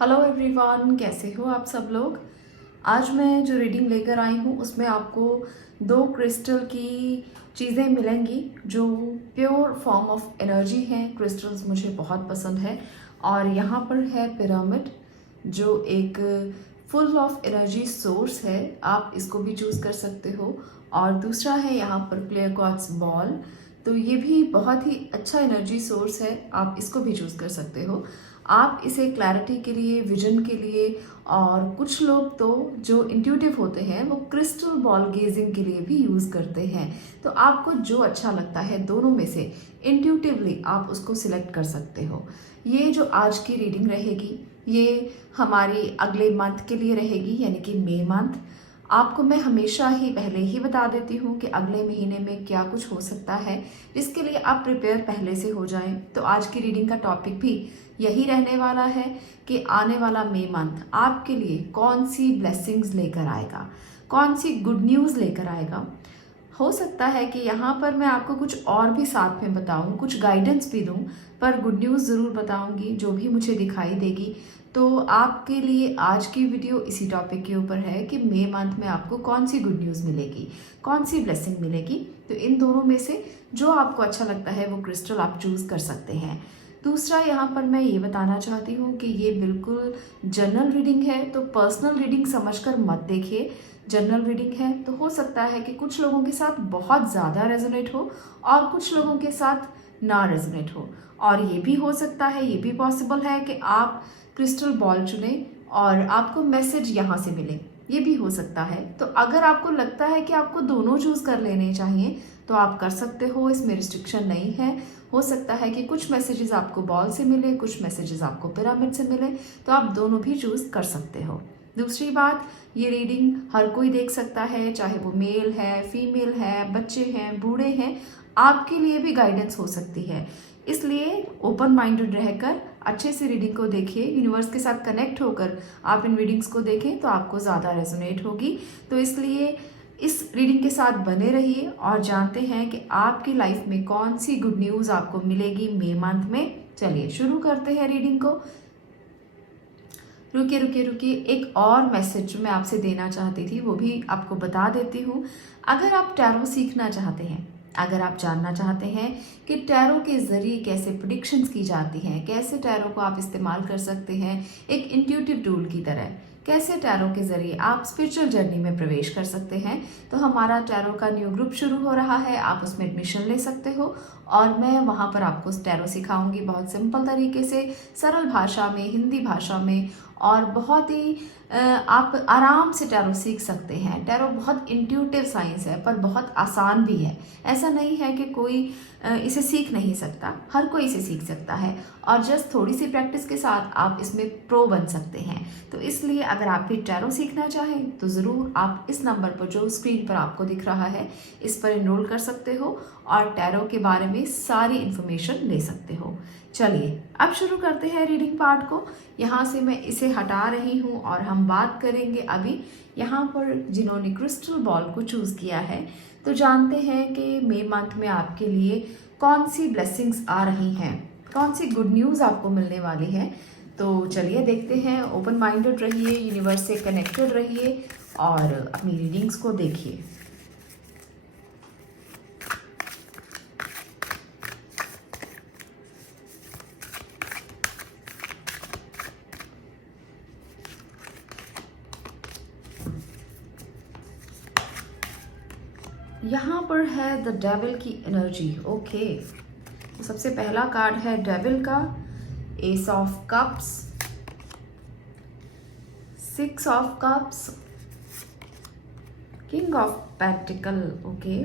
Hello everyone, कैसे हो आप सब लोग। आज मैं जो रीडिंग लेकर आई हूँ उसमें आपको दो क्रिस्टल की चीज़ें मिलेंगी जो प्योर फॉर्म ऑफ एनर्जी हैं। क्रिस्टल्स मुझे बहुत पसंद है। और यहाँ पर है पिरामिड जो एक फुल ऑफ एनर्जी सोर्स है, आप इसको भी चूज़ कर सकते हो। और दूसरा है यहाँ पर क्लियर क्वार्ट्ज बॉल, तो ये भी बहुत ही अच्छा एनर्जी सोर्स है, आप इसको भी चूज़ कर सकते हो। आप इसे क्लैरिटी के लिए, विजन के लिए, और कुछ लोग तो जो इंट्यूटिव होते हैं वो क्रिस्टल बॉल गेजिंग के लिए भी यूज़ करते हैं। तो आपको जो अच्छा लगता है दोनों में से इंट्यूटिवली आप उसको सिलेक्ट कर सकते हो। ये जो आज की रीडिंग रहेगी ये हमारी अगले मंथ के लिए रहेगी, यानी कि मई मंथ। आपको मैं हमेशा ही पहले ही बता देती हूँ कि अगले महीने में क्या कुछ हो सकता है, जिसके लिए आप प्रिपेयर पहले से हो जाएं। तो आज की रीडिंग का टॉपिक भी यही रहने वाला है कि आने वाला मई मंथ आपके लिए कौन सी ब्लेसिंग्स लेकर आएगा, कौन सी गुड न्यूज़ लेकर आएगा। हो सकता है कि यहाँ पर मैं आपको कुछ और भी साथ में बताऊँ, कुछ गाइडेंस भी दूँ, पर गुड न्यूज़ ज़रूर बताऊँगी जो भी मुझे दिखाई देगी। तो आपके लिए आज की वीडियो इसी टॉपिक के ऊपर है कि मई मंथ में आपको कौन सी गुड न्यूज़ मिलेगी, कौन सी ब्लेसिंग मिलेगी। तो इन दोनों में से जो आपको अच्छा लगता है वो क्रिस्टल आप चूज़ कर सकते हैं। दूसरा यहाँ पर मैं ये बताना चाहती हूँ कि ये बिल्कुल जनरल रीडिंग है, तो पर्सनल रीडिंग समझकर मत देखिए। जनरल रीडिंग है तो हो सकता है कि कुछ लोगों के साथ बहुत ज़्यादा रेजोनेट हो और कुछ लोगों के साथ ना रेजोनेट हो। और ये भी हो सकता है, ये भी पॉसिबल है कि आप क्रिस्टल बॉल चुने और आपको मैसेज यहाँ से मिले, ये भी हो सकता है। तो अगर आपको लगता है कि आपको दोनों चूज़ कर लेने चाहिए तो आप कर सकते हो, इसमें रिस्ट्रिक्शन नहीं है। हो सकता है कि कुछ मैसेजेस आपको बॉल से मिले, कुछ मैसेजेस आपको पिरामिड से मिले, तो आप दोनों भी चूज़ कर सकते हो। दूसरी बात, ये रीडिंग हर कोई देख सकता है, चाहे वो मेल है, फीमेल है, बच्चे हैं, बूढ़े हैं, आपके लिए भी गाइडेंस हो सकती है। इसलिए ओपन माइंडेड रहकर अच्छे से रीडिंग को देखिए, यूनिवर्स के साथ कनेक्ट होकर आप इन रीडिंग्स को देखें तो आपको ज़्यादा रेजोनेट होगी। तो इसलिए इस रीडिंग के साथ बने रहिए और जानते हैं कि आपकी लाइफ में कौन सी गुड न्यूज़ आपको मिलेगी मई मंथ में। चलिए शुरू करते हैं रीडिंग को। रुकिए रुकिए रुकिए, एक और मैसेज जो मैं आपसे देना चाहती थी वो भी आपको बता देती हूँ। अगर आप टैरो सीखना चाहते हैं, अगर आप जानना चाहते हैं कि टैरो के ज़रिए कैसे प्रेडिक्शंस की जाती हैं, कैसे टैरो को आप इस्तेमाल कर सकते हैं एक इंट्यूटिव टूल की तरह, कैसे टैरो के ज़रिए आप स्पिरिचुअल जर्नी में प्रवेश कर सकते हैं, तो हमारा टैरो का न्यू ग्रुप शुरू हो रहा है। आप उसमें एडमिशन ले सकते हो और मैं वहाँ पर आपको टैरो सिखाऊंगी बहुत सिंपल तरीके से, सरल भाषा में, हिंदी भाषा में, और बहुत ही आप आराम से टैरो सीख सकते हैं। टैरो बहुत इंट्यूटिव साइंस है पर बहुत आसान भी है। ऐसा नहीं है कि कोई इसे सीख नहीं सकता, हर कोई इसे सीख सकता है और जस्ट थोड़ी सी प्रैक्टिस के साथ आप इसमें प्रो बन सकते हैं। तो इसलिए अगर आप भी टैरो सीखना चाहें तो ज़रूर आप इस नंबर पर जो स्क्रीन पर आपको दिख रहा है इस पर एनरोल कर सकते हो और टैरो के बारे में सारी इन्फॉर्मेशन ले सकते हो। चलिए अब शुरू करते हैं रीडिंग पार्ट को। यहाँ से मैं इसे हटा रही हूँ और हम बात करेंगे अभी यहाँ पर जिन्होंने क्रिस्टल बॉल को चूज़ किया है। तो जानते हैं कि मई मंथ में आपके लिए कौन सी ब्लेसिंग्स आ रही हैं, कौन सी गुड न्यूज़ आपको मिलने वाली है। तो चलिए देखते हैं। ओपन माइंडेड रहिए, यूनिवर्स से कनेक्टेड रहिए और अपनी रीडिंग्स को देखिए। यहाँ पर है द डेविल की एनर्जी। ओके, तो सबसे पहला कार्ड है डेविल का, S of cups, six of cups, king of pentacle. Okay,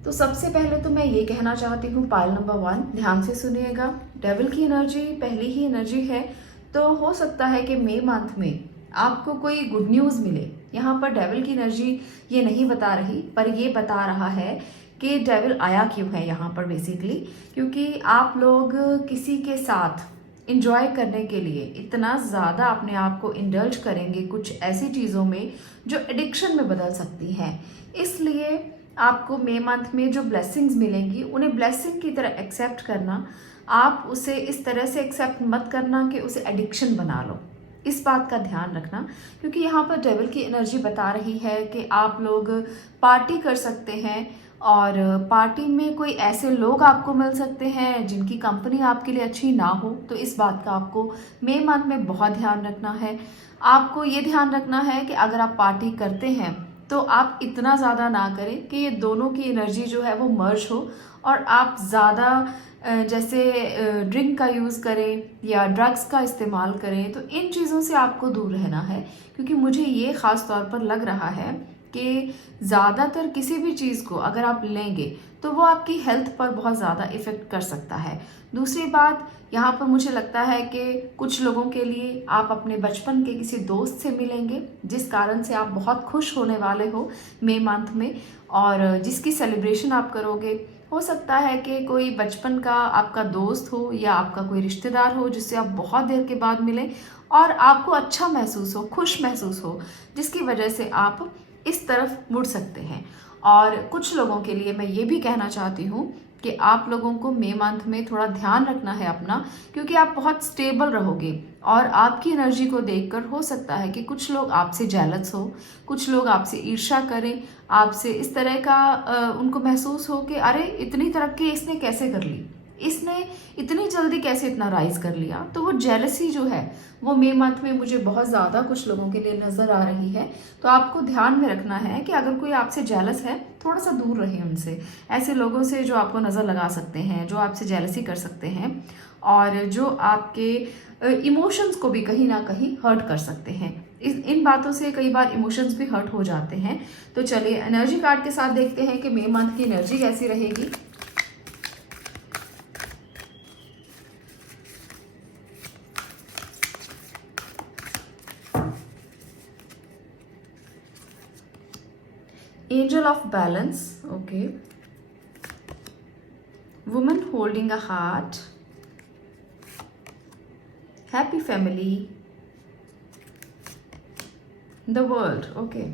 तो सबसे पहले तो मैं ये कहना चाहती हूँ, पाइल नंबर 1 ध्यान से सुनिएगा। डेविल की एनर्जी पहली ही एनर्जी है, तो हो सकता है कि मई मंथ में आपको कोई गुड न्यूज़ मिले। यहाँ पर डेविल की एनर्जी ये नहीं बता रही, पर ये बता रहा है कि डेविल आया क्यों है यहाँ पर बेसिकली, क्योंकि आप लोग किसी के साथ इंजॉय करने के लिए इतना ज़्यादा अपने आप को इंडल्ज करेंगे कुछ ऐसी चीज़ों में जो एडिक्शन में बदल सकती हैं। इसलिए आपको मई मंथ में जो ब्लेसिंग्स मिलेंगी उन्हें ब्लेसिंग की तरह एक्सेप्ट करना, आप उसे इस तरह से एक्सेप्ट मत करना कि उसे एडिक्शन बना लो। इस बात का ध्यान रखना, क्योंकि यहाँ पर डेविल की एनर्जी बता रही है कि आप लोग पार्टी कर सकते हैं और पार्टी में कोई ऐसे लोग आपको मिल सकते हैं जिनकी कंपनी आपके लिए अच्छी ना हो। तो इस बात का आपको मई मंथ में बहुत ध्यान रखना है। आपको ये ध्यान रखना है कि अगर आप पार्टी करते हैं तो आप इतना ज़्यादा ना करें कि ये दोनों की एनर्जी जो है वो मर्ज हो और आप ज़्यादा जैसे ड्रिंक का यूज़ करें या ड्रग्स का इस्तेमाल करें। तो इन चीज़ों से आपको दूर रहना है, क्योंकि मुझे ये ख़ास तौर पर लग रहा है कि ज़्यादातर किसी भी चीज़ को अगर आप लेंगे तो वो आपकी हेल्थ पर बहुत ज़्यादा इफ़ेक्ट कर सकता है। दूसरी बात, यहाँ पर मुझे लगता है कि कुछ लोगों के लिए आप अपने बचपन के किसी दोस्त से मिलेंगे जिस कारण से आप बहुत खुश होने वाले हो मई मंथ में, और जिसकी सेलिब्रेशन आप करोगे। हो सकता है कि कोई बचपन का आपका दोस्त हो या आपका कोई रिश्तेदार हो जिससे आप बहुत देर के बाद मिलें और आपको अच्छा महसूस हो, खुश महसूस हो, जिसकी वजह से आप इस तरफ मुड़ सकते हैं। और कुछ लोगों के लिए मैं ये भी कहना चाहती हूँ कि आप लोगों को मई मंथ में थोड़ा ध्यान रखना है अपना, क्योंकि आप बहुत स्टेबल रहोगे और आपकी एनर्जी को देखकर हो सकता है कि कुछ लोग आपसे जेलस हो, कुछ लोग आपसे ईर्ष्या करें, आपसे इस तरह का उनको महसूस हो कि अरे इतनी तरक्की इसने कैसे कर ली, इसने इतनी जल्दी कैसे इतना राइज कर लिया। तो वो जेलसी जो है वो मई मंथ में मुझे बहुत ज़्यादा कुछ लोगों के लिए नज़र आ रही है। तो आपको ध्यान में रखना है कि अगर कोई आपसे जेलस है थोड़ा सा दूर रहे उनसे, ऐसे लोगों से जो आपको नज़र लगा सकते हैं, जो आपसे जेलसी कर सकते हैं और जो आपके इमोशंस को भी कहीं ना कहीं हर्ट कर सकते हैं। इन बातों से कई बार इमोशंस भी हर्ट हो जाते हैं। तो चलिए एनर्जी कार्ड के साथ देखते हैं कि मई मंथ की एनर्जी कैसी रहेगी। Angel of Balance, okay. Woman holding a heart, happy family, the world, okay.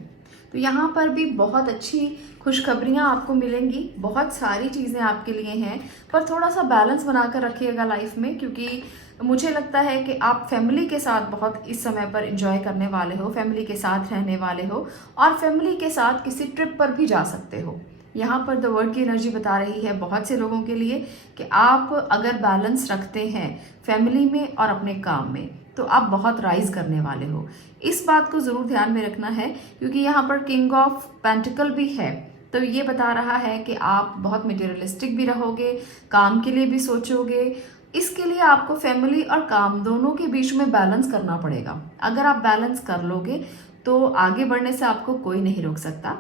तो यहाँ पर भी बहुत अच्छी खुशखबरियाँ आपको मिलेंगी, बहुत सारी चीज़ें आपके लिए हैं, पर थोड़ा सा बैलेंस बनाकर रखिएगा लाइफ में, क्योंकि मुझे लगता है कि आप फैमिली के साथ बहुत इस समय पर एंजॉय करने वाले हो, फैमिली के साथ रहने वाले हो और फैमिली के साथ किसी ट्रिप पर भी जा सकते हो। यहाँ पर द वर्ड की एनर्जी बता रही है बहुत से लोगों के लिए कि आप अगर बैलेंस रखते हैं फैमिली में और अपने काम में तो आप बहुत राइज करने वाले हो। इस बात को ज़रूर ध्यान में रखना है, क्योंकि यहाँ पर किंग ऑफ पेंटिकल भी है। तो ये बता रहा है कि आप बहुत मटेरियलिस्टिक भी रहोगे, काम के लिए भी सोचोगे। इसके लिए आपको फैमिली और काम दोनों के बीच में बैलेंस करना पड़ेगा। अगर आप बैलेंस कर लोगे तो आगे बढ़ने से आपको कोई नहीं रोक सकता।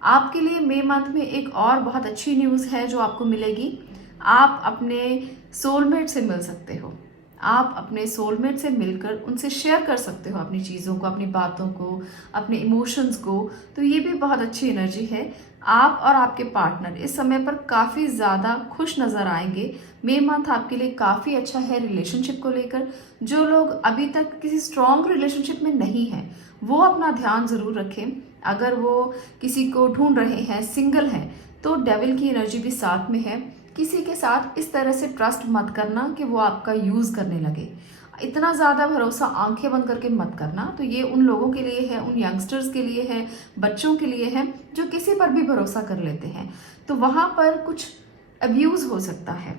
आपके लिए मई मंथ में एक और बहुत अच्छी न्यूज़ है जो आपको मिलेगी। आप अपने सोलमेट से मिल सकते हो। आप अपने सोलमेट से मिलकर उनसे शेयर कर सकते हो अपनी चीज़ों को, अपनी बातों को, अपने इमोशंस को। तो ये भी बहुत अच्छी एनर्जी है। आप और आपके पार्टनर इस समय पर काफ़ी ज़्यादा खुश नज़र आएंगे। मई मंथ आपके लिए काफ़ी अच्छा है रिलेशनशिप को लेकर। जो लोग अभी तक किसी स्ट्रॉन्ग रिलेशनशिप में नहीं हैं वो अपना ध्यान ज़रूर रखें। अगर वो किसी को ढूंढ रहे हैं, सिंगल हैं, तो डेविल की एनर्जी भी साथ में है। किसी के साथ इस तरह से ट्रस्ट मत करना कि वो आपका यूज़ करने लगे। इतना ज़्यादा भरोसा आंखें बंद करके मत करना। तो ये उन लोगों के लिए है, उन यंगस्टर्स के लिए है, बच्चों के लिए है जो किसी पर भी भरोसा कर लेते हैं। तो वहाँ पर कुछ अब्यूज़ हो सकता है,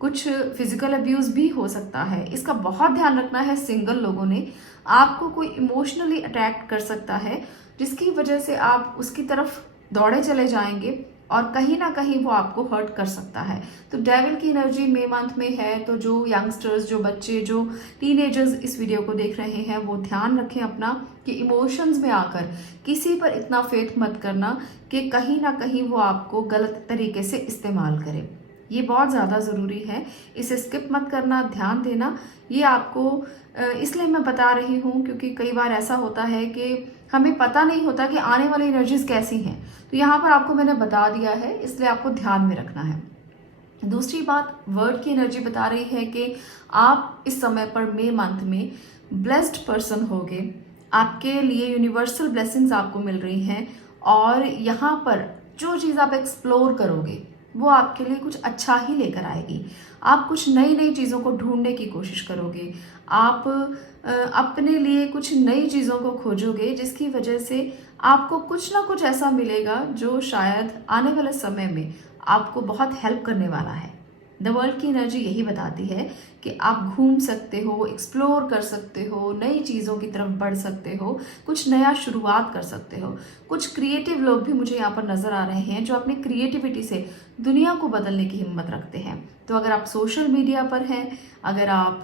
कुछ फिजिकल अब्यूज़ भी हो सकता है। इसका बहुत ध्यान रखना है। सिंगल लोगों ने आपको कोई इमोशनली अटैक कर सकता है जिसकी वजह से आप उसकी तरफ दौड़े चले जाएंगे और कहीं ना कहीं वो आपको हर्ट कर सकता है। तो डेविल की एनर्जी मई मंथ में है। तो जो यंगस्टर्स, जो बच्चे, जो टीनेजर्स इस वीडियो को देख रहे हैं वो ध्यान रखें अपना कि इमोशंस में आकर किसी पर इतना फेथ मत करना कि कहीं ना कहीं वो आपको गलत तरीके से इस्तेमाल करे। ये बहुत ज़्यादा ज़रूरी है। इसे स्किप मत करना, ध्यान देना। ये आपको इसलिए मैं बता रही हूँ क्योंकि कई बार ऐसा होता है कि हमें पता नहीं होता कि आने वाली एनर्जीज कैसी हैं। तो यहाँ पर आपको मैंने बता दिया है, इसलिए आपको ध्यान में रखना है। दूसरी बात, वर्ड की एनर्जी बता रही है कि आप इस समय पर मई मंथ में ब्लेस्ड पर्सन होगे। आपके लिए यूनिवर्सल ब्लेसिंग्स आपको मिल रही हैं और यहाँ पर जो चीज़ आप एक्सप्लोर करोगे वो आपके लिए कुछ अच्छा ही लेकर आएगी। आप कुछ नई नई चीज़ों को ढूंढने की कोशिश करोगे, आप अपने लिए कुछ नई चीज़ों को खोजोगे, जिसकी वजह से आपको कुछ ना कुछ ऐसा मिलेगा जो शायद आने वाले समय में आपको बहुत हेल्प करने वाला है। द वर्ल्ड की एनर्जी यही बताती है कि आप घूम सकते हो, एक्सप्लोर कर सकते हो, नई चीज़ों की तरफ बढ़ सकते हो, कुछ नया शुरुआत कर सकते हो। कुछ क्रिएटिव लोग भी मुझे यहाँ पर नज़र आ रहे हैं जो अपनी क्रिएटिविटी से दुनिया को बदलने की हिम्मत रखते हैं। तो अगर आप सोशल मीडिया पर हैं, अगर आप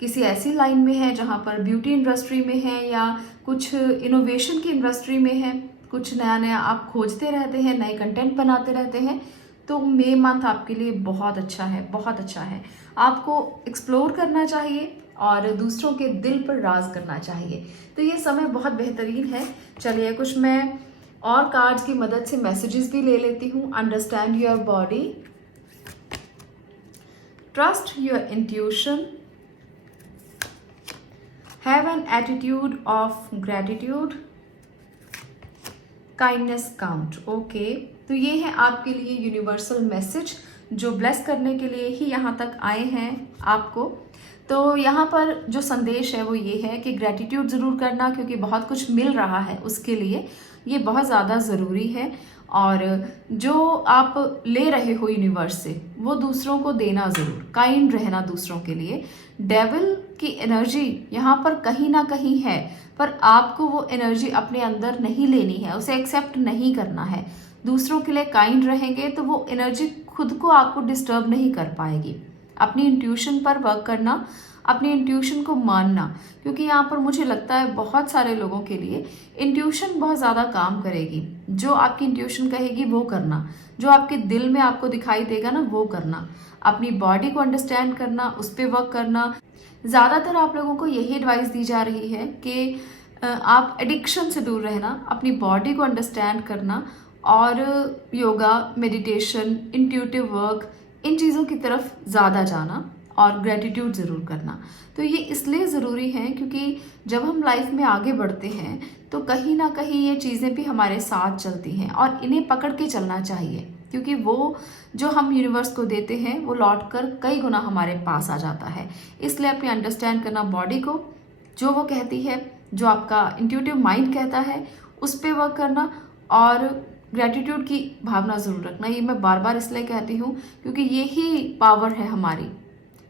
किसी ऐसी लाइन में हैं जहाँ पर ब्यूटी इंडस्ट्री में हैं या कुछ इनोवेशन की इंडस्ट्री में हैं, कुछ नया नया आप खोजते रहते हैं, नए कंटेंट बनाते रहते हैं, तो मई मंथ आपके लिए बहुत अच्छा है, बहुत अच्छा है। आपको एक्सप्लोर करना चाहिए और दूसरों के दिल पर राज करना चाहिए। तो ये समय बहुत बेहतरीन है। चलिए कुछ मैं और कार्ड्स की मदद से मैसेजेस भी ले लेती हूँ। Understand your body, trust your intuition, have an attitude of gratitude, kindness count. Okay, तो ये है आपके लिए यूनिवर्सल मैसेज जो ब्लेस करने के लिए ही यहाँ तक आए हैं आपको। तो यहाँ पर जो संदेश है वो ये है कि ग्रैटिट्यूड ज़रूर करना, क्योंकि बहुत कुछ मिल रहा है उसके लिए ये बहुत ज़्यादा ज़रूरी है। और जो आप ले रहे हो यूनिवर्स से वो दूसरों को देना ज़रूर, काइंड रहना दूसरों के लिए। डेविल की एनर्जी यहाँ पर कहीं ना कहीं है, पर आपको वो एनर्जी अपने अंदर नहीं लेनी है, उसे एक्सेप्ट नहीं करना है। दूसरों के लिए काइंड रहेंगे तो वो एनर्जी खुद को आपको डिस्टर्ब नहीं कर पाएगी। अपनी इंट्यूशन पर वर्क करना, अपनी इंट्यूशन को मानना, क्योंकि यहाँ पर मुझे लगता है बहुत सारे लोगों के लिए इंट्यूशन बहुत ज़्यादा काम करेगी। जो आपकी इंट्यूशन कहेगी वो करना, जो आपके दिल में आपको दिखाई देगा ना वो करना। अपनी बॉडी को अंडरस्टैंड करना, उस पर वर्क करना। ज़्यादातर आप लोगों को यही एडवाइस दी जा रही है कि आप एडिक्शन से दूर रहना, अपनी बॉडी को अंडरस्टैंड करना और योगा, मेडिटेशन, इंट्यूटिव वर्क, इन चीज़ों की तरफ ज़्यादा जाना और ग्रेटिट्यूड ज़रूर करना। तो ये इसलिए ज़रूरी है क्योंकि जब हम लाइफ में आगे बढ़ते हैं तो कहीं ना कहीं ये चीज़ें भी हमारे साथ चलती हैं और इन्हें पकड़ के चलना चाहिए, क्योंकि वो जो हम यूनिवर्स को देते हैं वो लौट कर कई गुना हमारे पास आ जाता है। इसलिए अपने अंडरस्टैंड करना बॉडी को, जो वो कहती है, जो आपका इंट्यूटिव माइंड कहता है, उस पर वर्क करना और ग्रैटिट्यूड की भावना ज़रूर रखना। ये मैं बार बार इसलिए कहती हूँ क्योंकि ये ही पावर है हमारी,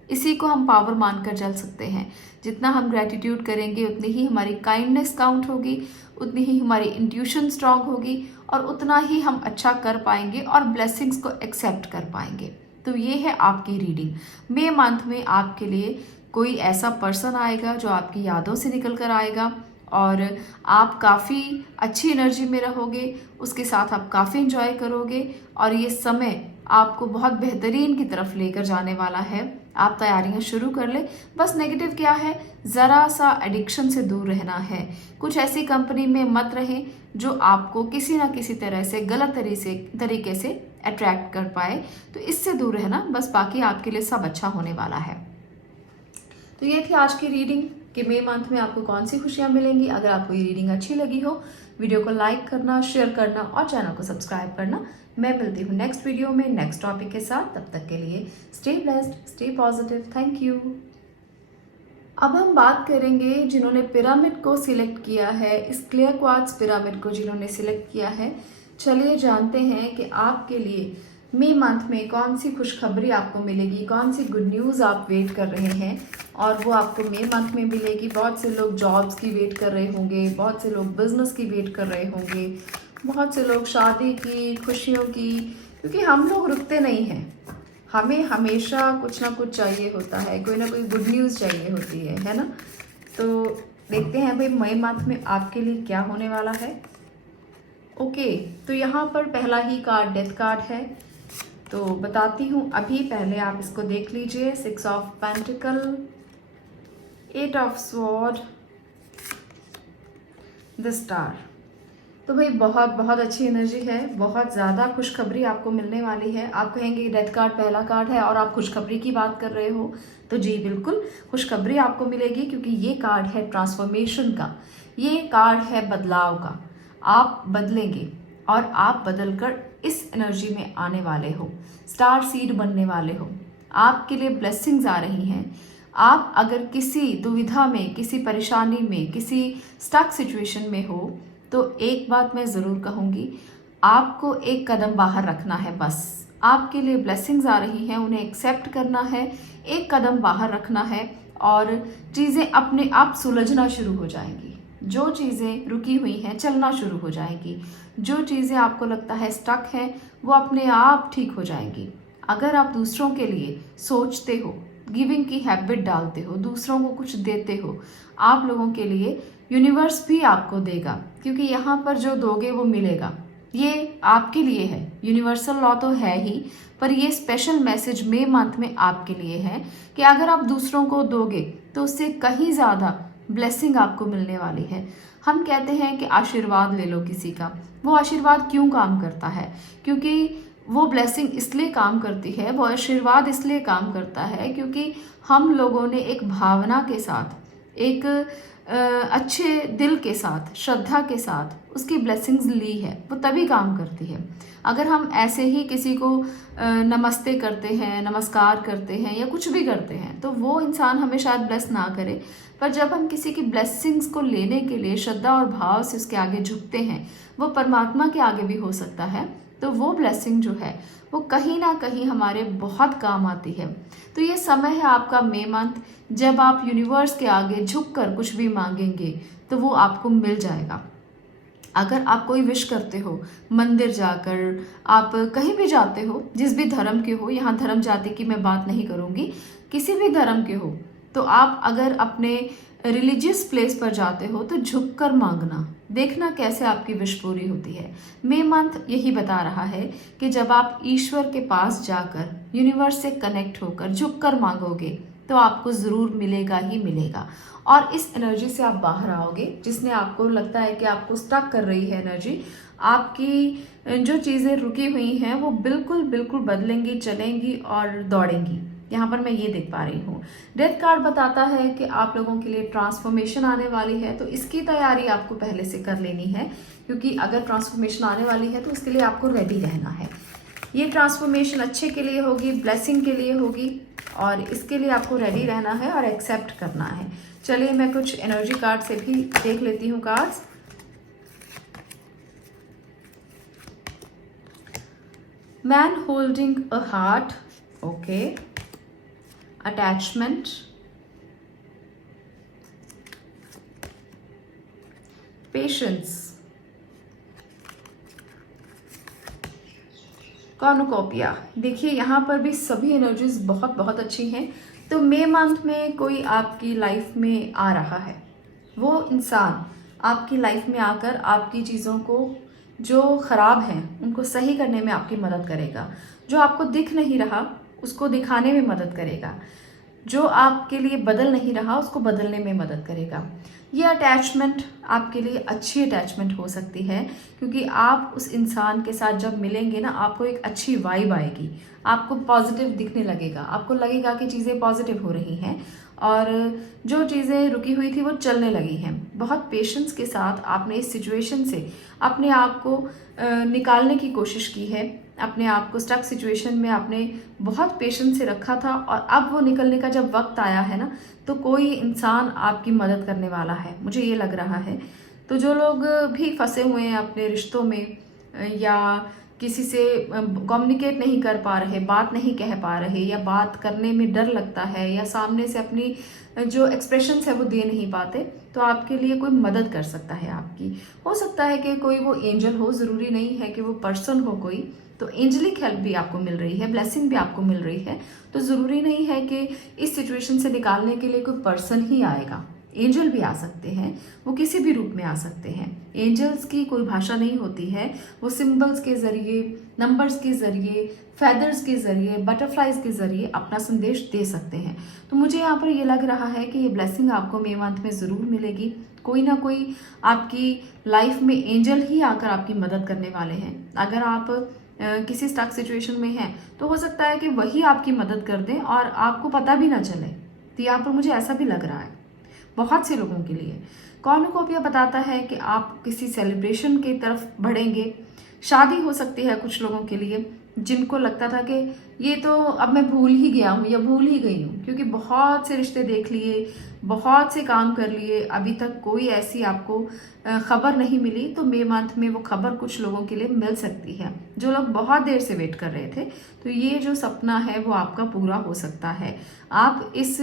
इसी को हम पावर मानकर चल सकते हैं। जितना हम ग्रैटिट्यूड करेंगे उतनी ही हमारी काइंडनेस काउंट होगी, उतनी ही हमारी इंट्यूशन स्ट्रांग होगी और उतना ही हम अच्छा कर पाएंगे और ब्लेसिंग्स को एक्सेप्ट कर पाएंगे। तो ये है आपकी रीडिंग। मई मंथ में आपके लिए कोई ऐसा पर्सन आएगा जो आपकी यादों से निकल कर आएगा और आप काफ़ी अच्छी एनर्जी में रहोगे, उसके साथ आप काफ़ी एंजॉय करोगे और ये समय आपको बहुत बेहतरीन की तरफ लेकर जाने वाला है। आप तैयारियां शुरू कर ले। बस नेगेटिव क्या है, ज़रा सा एडिक्शन से दूर रहना है। कुछ ऐसी कंपनी में मत रहें जो आपको किसी ना किसी तरह से गलत तरीके से अट्रैक्ट कर पाए, तो इससे दूर रहना। बस बाकी आपके लिए सब अच्छा होने वाला है। तो ये थी आज की रीडिंग कि मई मंथ में आपको कौन सी खुशियाँ मिलेंगी। अगर आपको ये रीडिंग अच्छी लगी हो, वीडियो को लाइक करना, शेयर करना और चैनल को सब्सक्राइब करना। मैं मिलती हूँ नेक्स्ट वीडियो में नेक्स्ट टॉपिक के साथ। तब तक के लिए stay blessed, stay positive. Thank you. अब हम बात करेंगे जिन्होंने पिरामिड को सिलेक्ट किया है, इस क्लियर क्वार्ट्ज पिरामिड को जिन्होंने सिलेक्ट किया है। चलिए जानते हैं कि आपके लिए मई मंथ में कौन सी खुशखबरी आपको मिलेगी, कौन सी गुड न्यूज़ आप वेट कर रहे हैं और वो आपको मई मंथ में मिलेगी। बहुत से लोग जॉब्स की वेट कर रहे होंगे, बहुत से लोग बिजनेस की वेट कर रहे होंगे, बहुत से लोग शादी की, खुशियों की, क्योंकि हम लोग रुकते नहीं हैं। हमें हमेशा कुछ ना कुछ चाहिए होता है, कोई ना कोई गुड न्यूज़ चाहिए होती है ना। तो देखते हैं भाई मई मंथ में आपके लिए क्या होने वाला है। ओके, तो यहाँ पर पहला ही कार्ड डेथ कार्ड है, तो बताती हूँ अभी। पहले आप इसको देख लीजिए। 6 of pentacle, 8 of sword, the star. तो भाई बहुत बहुत अच्छी एनर्जी है, बहुत ज़्यादा खुशखबरी आपको मिलने वाली है। आप कहेंगे डेथ कार्ड पहला कार्ड है और आप खुशखबरी की बात कर रहे हो, तो जी बिल्कुल खुशखबरी आपको मिलेगी, क्योंकि ये कार्ड है ट्रांसफॉर्मेशन का, ये कार्ड है बदलाव का। आप बदलेंगे, और आप बदलकर इस एनर्जी में आने वाले हो, स्टार सीड बनने वाले हो। आपके लिए ब्लेसिंग्स आ रही हैं। आप अगर किसी दुविधा में, किसी परेशानी में, किसी स्टक सिचुएशन में हो तो एक बात मैं ज़रूर कहूँगी, आपको एक कदम बाहर रखना है। बस आपके लिए ब्लेसिंग्स आ रही हैं, उन्हें एक्सेप्ट करना है, एक कदम बाहर रखना है और चीज़ें अपने आप सुलझना शुरू हो जाएंगी। जो चीज़ें रुकी हुई हैं चलना शुरू हो जाएंगी। जो चीज़ें आपको लगता है स्टक हैं वो अपने आप ठीक हो जाएंगी। अगर आप दूसरों के लिए सोचते हो, गिविंग की हैबिट डालते हो, दूसरों को कुछ देते हो, आप लोगों के लिए यूनिवर्स भी आपको देगा, क्योंकि यहाँ पर जो दोगे वो मिलेगा। ये आपके लिए है, यूनिवर्सल लॉ तो है ही, पर ये स्पेशल मैसेज मई मंथ में आपके लिए है कि अगर आप दूसरों को दोगे तो उससे कहीं ज़्यादा ब्लेसिंग आपको मिलने वाली है। हम कहते हैं कि आशीर्वाद ले लो किसी का। वो आशीर्वाद क्यों काम करता है? क्योंकि वो ब्लेसिंग इसलिए काम करती है, वो आशीर्वाद इसलिए काम करता है क्योंकि हम लोगों ने एक भावना के साथ, एक अच्छे दिल के साथ, श्रद्धा के साथ उसकी ब्लेसिंग्स ली है, वो तभी काम करती है। अगर हम ऐसे ही किसी को नमस्ते करते हैं, नमस्कार करते हैं या कुछ भी करते हैं तो वो इंसान हमें शायद ब्लेस ना करे, पर जब हम किसी की ब्लेसिंग्स को लेने के लिए श्रद्धा और भाव से उसके आगे झुकते हैं, वो परमात्मा के आगे भी हो सकता है, तो वो ब्लेसिंग जो है वो कहीं ना कहीं हमारे बहुत काम आती है। तो ये समय है आपका मई मंथ, जब आप यूनिवर्स के आगे झुककर कुछ भी मांगेंगे तो वो आपको मिल जाएगा। अगर आप कोई विश करते हो, मंदिर जाकर, आप कहीं भी जाते हो, जिस भी धर्म के हो, यहाँ धर्म जाति की मैं बात नहीं करूँगी, किसी भी धर्म के हो, तो आप अगर अपने रिलीजियस प्लेस पर जाते हो तो झुककर मांगना, देखना कैसे आपकी विश पूरी होती है। मई मंथ यही बता रहा है कि जब आप ईश्वर के पास जाकर, यूनिवर्स से कनेक्ट होकर, झुककर मांगोगे तो आपको ज़रूर मिलेगा ही मिलेगा। और इस एनर्जी से आप बाहर आओगे, जिसने आपको लगता है कि आपको स्टक कर रही है एनर्जी, आपकी जो चीज़ें रुकी हुई हैं वो बिल्कुल बिल्कुल बदलेंगी, चलेंगी और दौड़ेंगी। यहाँ पर मैं ये देख पा रही हूँ। डेथ कार्ड बताता है कि आप लोगों के लिए ट्रांसफॉर्मेशन आने वाली है, तो इसकी तैयारी आपको पहले से कर लेनी है, क्योंकि अगर ट्रांसफॉर्मेशन आने वाली है तो उसके लिए आपको रेडी रहना है। ये ट्रांसफॉर्मेशन अच्छे के लिए होगी, ब्लेसिंग के लिए होगी, और इसके लिए आपको रेडी रहना है और एक्सेप्ट करना है। चलिए मैं कुछ एनर्जी कार्ड से भी देख लेती हूँ cards. Man holding a heart, okay, attachment, patience, cornucopia. देखिए यहाँ पर भी सभी एनर्जीज बहुत बहुत अच्छी हैं। तो मई मंथ में कोई आपकी लाइफ में आ रहा है, वो इंसान आपकी लाइफ में आकर आपकी चीज़ों को जो ख़राब हैं उनको सही करने में आपकी मदद करेगा। जो आपको दिख नहीं रहा उसको दिखाने में मदद करेगा। जो आपके लिए बदल नहीं रहा उसको बदलने में मदद करेगा। ये अटैचमेंट आपके लिए अच्छी अटैचमेंट हो सकती है, क्योंकि आप उस इंसान के साथ जब मिलेंगे ना, आपको एक अच्छी वाइब आएगी, आपको पॉजिटिव दिखने लगेगा, आपको लगेगा कि चीज़ें पॉजिटिव हो रही हैं और जो चीज़ें रुकी हुई थी वो चलने लगी हैं। बहुत पेशेंस के साथ आपने इस सिचुएशन से अपने आप को निकालने की कोशिश की है। अपने आप को स्टक सिचुएशन में आपने बहुत पेशेंस से रखा था, और अब वो निकलने का जब वक्त आया है ना, तो कोई इंसान आपकी मदद करने वाला है, मुझे ये लग रहा है। तो जो लोग भी फंसे हुए हैं अपने रिश्तों में, या किसी से कम्युनिकेट नहीं कर पा रहे, बात नहीं कह पा रहे, या बात करने में डर लगता है, या सामने से अपनी जो एक्सप्रेशंस है वो दे नहीं पाते, तो आपके लिए कोई मदद कर सकता है आपकी। हो सकता है कि कोई वो एंजल हो, ज़रूरी नहीं है कि वो पर्सन हो कोई, तो एंजलिक हेल्प भी आपको मिल रही है, ब्लेसिंग भी आपको मिल रही है। तो ज़रूरी नहीं है कि इस सिचुएशन से निकालने के लिए कोई पर्सन ही आएगा, एंजल भी आ सकते हैं, वो किसी भी रूप में आ सकते हैं। एंजल्स की कोई भाषा नहीं होती है, वो सिंबल्स के ज़रिए, नंबर्स के ज़रिए, फेदर्स के ज़रिए, बटरफ्लाइज के ज़रिए अपना संदेश दे सकते हैं। तो मुझे यहाँ पर ये लग रहा है कि ये ब्लेसिंग आपको मई मंथ में ज़रूर मिलेगी। कोई ना कोई आपकी लाइफ में एंजल ही आकर आपकी मदद करने वाले हैं। अगर आप किसी स्टक सिचुएशन में हैं तो हो सकता है कि वही आपकी मदद कर दें और आपको पता भी ना चले। तो यहाँ पर मुझे ऐसा भी लग रहा है बहुत से लोगों के लिए। कॉर्नुकोपिया बताता है कि आप किसी सेलिब्रेशन की तरफ बढ़ेंगे, शादी हो सकती है कुछ लोगों के लिए, जिनको लगता था कि ये तो अब मैं भूल ही गया हूँ या भूल ही गई हूँ, क्योंकि बहुत से रिश्ते देख लिए, बहुत से काम कर लिए, अभी तक कोई ऐसी आपको खबर नहीं मिली। तो मई मंथ में वो खबर कुछ लोगों के लिए मिल सकती है, जो लोग बहुत देर से वेट कर रहे थे। तो ये जो सपना है वो आपका पूरा हो सकता है। आप इस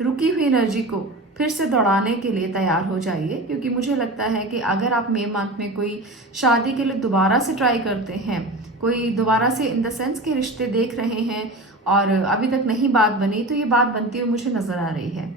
रुकी हुई एनर्जी को फिर से दौड़ाने के लिए तैयार हो जाइए, क्योंकि मुझे लगता है कि अगर आप मई मंथ में कोई शादी के लिए दोबारा से ट्राई करते हैं, कोई दोबारा से इन द सेंस के रिश्ते देख रहे हैं और अभी तक नहीं बात बनी, तो ये बात बनती हुई मुझे नजर आ रही है।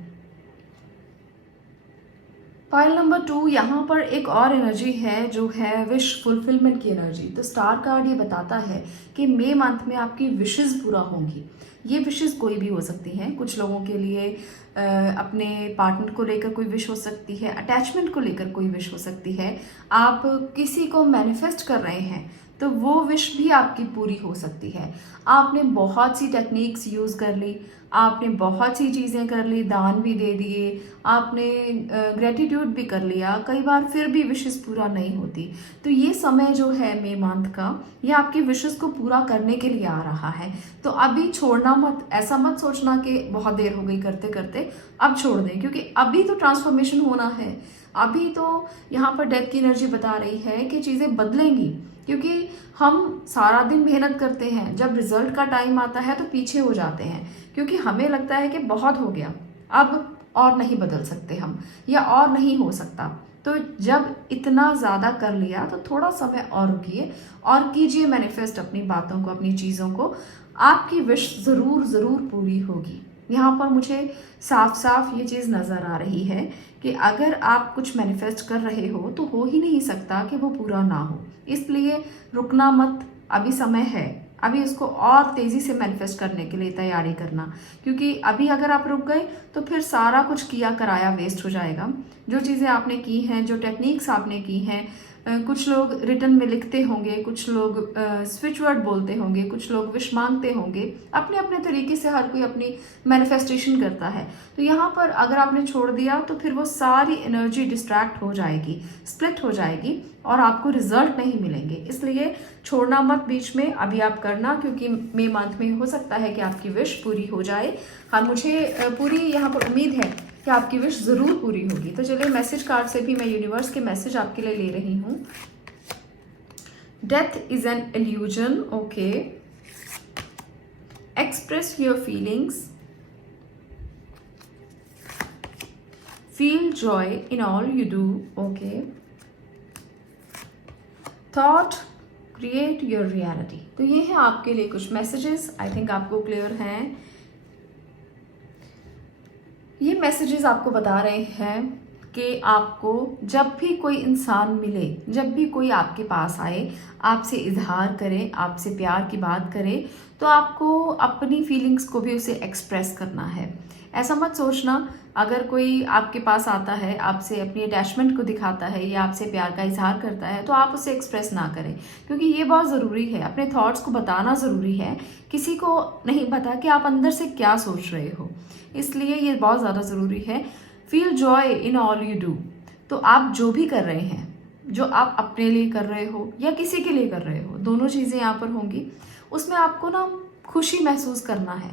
फाइल नंबर 2, यहाँ पर एक और एनर्जी है जो है विश फुलफिलमेंट की एनर्जी। तो स्टार कार्ड ये बताता है कि मई मंथ में आपकी विशेस पूरा होंगी। ये विशेस कोई भी हो सकती हैं। कुछ लोगों के लिए अपने पार्टनर को लेकर कोई विश हो सकती है, अटैचमेंट को लेकर कोई विश हो सकती है, आप किसी को मैनिफेस्ट कर रहे हैं तो वो विश भी आपकी पूरी हो सकती है। आपने बहुत सी टेक्निक्स यूज़ कर ली, आपने बहुत सी चीज़ें कर ली, दान भी दे दिए, आपने ग्रेटिट्यूड भी कर लिया कई बार, फिर भी विशेस पूरा नहीं होती। तो ये समय जो है मई मंथ का, ये आपकी विशेस को पूरा करने के लिए आ रहा है। तो अभी छोड़ना मत, ऐसा मत सोचना कि बहुत देर हो गई करते करते अब छोड़ दें, क्योंकि अभी तो ट्रांसफॉर्मेशन होना है। अभी तो यहाँ पर डेथ की एनर्जी बता रही है कि चीज़ें बदलेंगी, क्योंकि हम सारा दिन मेहनत करते हैं, जब रिजल्ट का टाइम आता है तो पीछे हो जाते हैं, क्योंकि हमें लगता है कि बहुत हो गया, अब और नहीं बदल सकते हम, या और नहीं हो सकता। तो जब इतना ज़्यादा कर लिया तो थोड़ा समय और रुकिए और कीजिए मैनिफेस्ट अपनी बातों को, अपनी चीज़ों को। आपकी विश ज़रूर ज़रूर पूरी होगी। यहाँ पर मुझे साफ साफ ये चीज़ नज़र आ रही है कि अगर आप कुछ मैनिफेस्ट कर रहे हो तो हो ही नहीं सकता कि वो पूरा ना हो। इसलिए रुकना मत, अभी समय है, अभी उसको और तेज़ी से मैनिफेस्ट करने के लिए तैयारी करना, क्योंकि अभी अगर आप रुक गए तो फिर सारा कुछ किया कराया वेस्ट हो जाएगा। जो चीज़ें आपने की हैं, जो टेक्निक्स आपने की हैं, कुछ लोग रिटर्न में लिखते होंगे, कुछ लोग स्विच वर्ड बोलते होंगे, कुछ लोग विश मांगते होंगे, अपने अपने तरीके से हर कोई अपनी मैनिफेस्टेशन करता है। तो यहाँ पर अगर आपने छोड़ दिया तो फिर वो सारी एनर्जी डिस्ट्रैक्ट हो जाएगी, स्प्लिट हो जाएगी और आपको रिजल्ट नहीं मिलेंगे। इसलिए छोड़ना मत बीच में, अभी आप करना, क्योंकि मई मंथ में हो सकता है कि आपकी विश पूरी हो जाए। हाँ, मुझे पूरी यहाँ पर उम्मीद है कि आपकी विश ज़रूर पूरी होगी। तो चलिए मैसेज कार्ड से भी मैं यूनिवर्स के मैसेज आपके लिए ले रही हूँ। Death is an illusion, okay. Express your feelings, feel joy in all you do, okay. Thought create your reality. तो ये है आपके लिए कुछ मैसेजेस, आई थिंक आपको क्लियर हैं। ये मैसेजेस आपको बता रहे हैं कि आपको जब भी कोई इंसान मिले, जब भी कोई आपके पास आए, आपसे इजहार करे, आपसे प्यार की बात करे, तो आपको अपनी फीलिंग्स को भी उसे एक्सप्रेस करना है। ऐसा मत सोचना अगर कोई आपके पास आता है, आपसे अपनी अटैचमेंट को दिखाता है या आपसे प्यार का इजहार करता है, तो आप उसे एक्सप्रेस ना करें, क्योंकि ये बहुत ज़रूरी है। अपने थॉट्स को बताना ज़रूरी है। किसी को नहीं पता कि आप अंदर से क्या सोच रहे हो, इसलिए ये बहुत ज़्यादा ज़रूरी है। Feel joy in all you do. तो आप जो भी कर रहे हैं, जो आप अपने लिए कर रहे हो या किसी के लिए कर रहे हो, दोनों चीज़ें यहाँ पर होंगी, उसमें आपको ना खुशी महसूस करना है।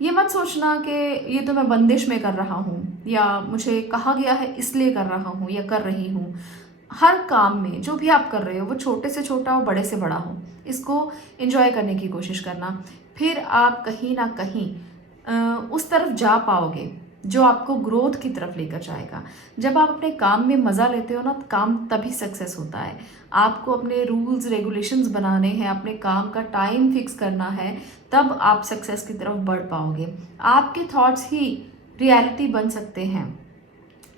ये मत सोचना कि ये तो मैं बंदिश में कर रहा हूँ या मुझे कहा गया है इसलिए कर रहा हूँ या कर रही हूँ। हर काम में जो भी आप कर रहे हो, वो छोटे से छोटा हो, बड़े से बड़ा हो, इसको एंजॉय करने की कोशिश करना। फिर आप कहीं ना कहीं उस तरफ जा पाओगे जो आपको ग्रोथ की तरफ लेकर जाएगा। जब आप अपने काम में मज़ा लेते हो ना, तो काम तभी सक्सेस होता है। आपको अपने रूल्स रेगुलेशंस बनाने हैं, अपने काम का टाइम फिक्स करना है, तब आप सक्सेस की तरफ बढ़ पाओगे। आपके थॉट्स ही रियलिटी बन सकते हैं।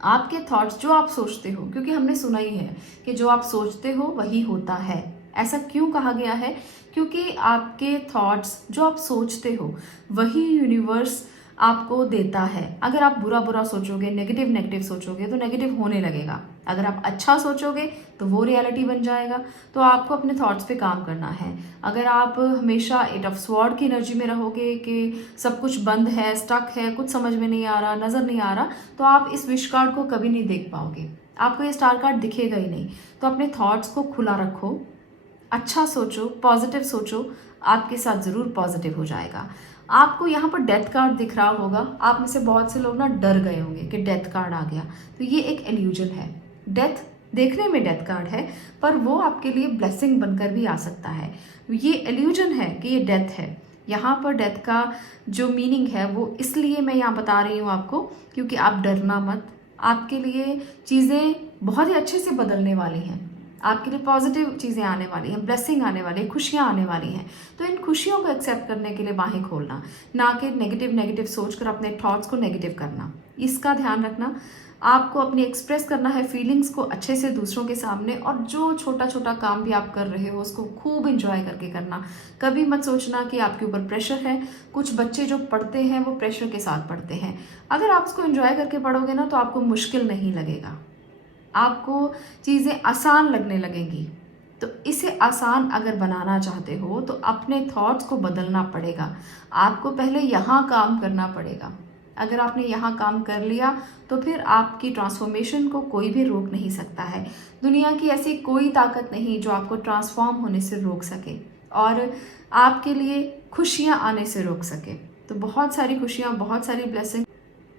आपके थॉट्स, जो आप सोचते हो, क्योंकि हमने सुना ही है कि जो आप सोचते हो वही होता है। ऐसा क्यों कहा गया है? क्योंकि आपके थॉट्स, जो आप सोचते हो, वही यूनिवर्स आपको देता है। अगर आप बुरा बुरा सोचोगे, नेगेटिव नेगेटिव सोचोगे, तो नेगेटिव होने लगेगा। अगर आप अच्छा सोचोगे तो वो रियलिटी बन जाएगा। तो आपको अपने थॉट्स पे काम करना है। अगर आप हमेशा एट ऑफ स्वॉर्ड की एनर्जी में रहोगे कि सब कुछ बंद है, स्टक है, कुछ समझ में नहीं आ रहा, नज़र नहीं आ रहा, तो आप इस विश कार्ड को कभी नहीं देख पाओगे, आपको ये स्टार कार्ड दिखेगा ही नहीं। तो अपने थॉट्स को खुला रखो, अच्छा सोचो, पॉजिटिव सोचो, आपके साथ ज़रूर पॉजिटिव हो जाएगा। आपको यहाँ पर डेथ कार्ड दिख रहा होगा। आप में से बहुत से लोग ना डर गए होंगे कि डेथ कार्ड आ गया, तो ये एक इल्यूजन है। डेथ देखने में डेथ कार्ड है, पर वो आपके लिए ब्लेसिंग बनकर भी आ सकता है। ये इल्यूजन है कि ये डेथ है। यहाँ पर डेथ का जो मीनिंग है वो इसलिए मैं यहाँ बता रही हूँ आपको, क्योंकि आप डरना मत। आपके लिए चीज़ें बहुत ही अच्छे से बदलने वाली हैं, आपके लिए पॉजिटिव चीज़ें आने वाली हैं, ब्लेसिंग आने वाली है, खुशियाँ आने वाली हैं। तो इन खुशियों को एक्सेप्ट करने के लिए बाहें खोलना, ना कि नेगेटिव सोचकर अपने थॉट्स को नेगेटिव करना। इसका ध्यान रखना। आपको अपनी एक्सप्रेस करना है फीलिंग्स को अच्छे से दूसरों के सामने, और जो छोटा छोटा काम भी आप कर रहे हो उसको खूब इंजॉय करके करना। कभी मत सोचना कि आपके ऊपर प्रेशर है। कुछ बच्चे जो पढ़ते हैं वो प्रेशर के साथ पढ़ते हैं। अगर आप उसको इंजॉय करके पढ़ोगे ना तो आपको मुश्किल नहीं लगेगा, आपको चीज़ें आसान लगने लगेंगी। तो इसे आसान अगर बनाना चाहते हो तो अपने थॉट्स को बदलना पड़ेगा। आपको पहले यहाँ काम करना पड़ेगा। अगर आपने यहाँ काम कर लिया तो फिर आपकी ट्रांसफॉर्मेशन को कोई भी रोक नहीं सकता है। दुनिया की ऐसी कोई ताकत नहीं जो आपको ट्रांसफॉर्म होने से रोक सके और आपके लिए खुशियाँ आने से रोक सके। तो बहुत सारी खुशियाँ, बहुत सारी ब्लेसिंग,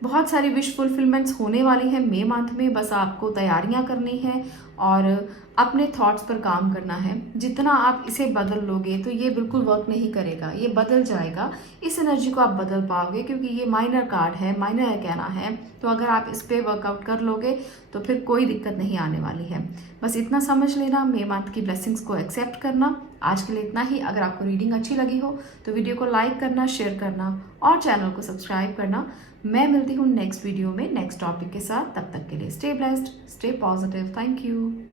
बहुत सारी विश फुलफिलमेंट्स होने वाली हैं मई मंथ में। बस आपको तैयारियां करनी है और अपने थॉट्स पर काम करना है। जितना आप इसे बदल लोगे तो ये बिल्कुल वर्क नहीं करेगा, ये बदल जाएगा। इस एनर्जी को आप बदल पाओगे क्योंकि ये माइनर कार्ड है, माइनर कहना है। तो अगर आप इस पे वर्कआउट कर लोगे तो फिर कोई दिक्कत नहीं आने वाली है। बस इतना समझ लेना, मई मंथ की ब्लेसिंग्स को एक्सेप्ट करना। आज के लिए इतना ही। अगर आपको रीडिंग अच्छी लगी हो तो वीडियो को लाइक करना, शेयर करना और चैनल को सब्सक्राइब करना। मैं मिलती हूँ नेक्स्ट वीडियो में नेक्स्ट टॉपिक के साथ। तब तक के लिए stay blessed, stay positive. Thank you.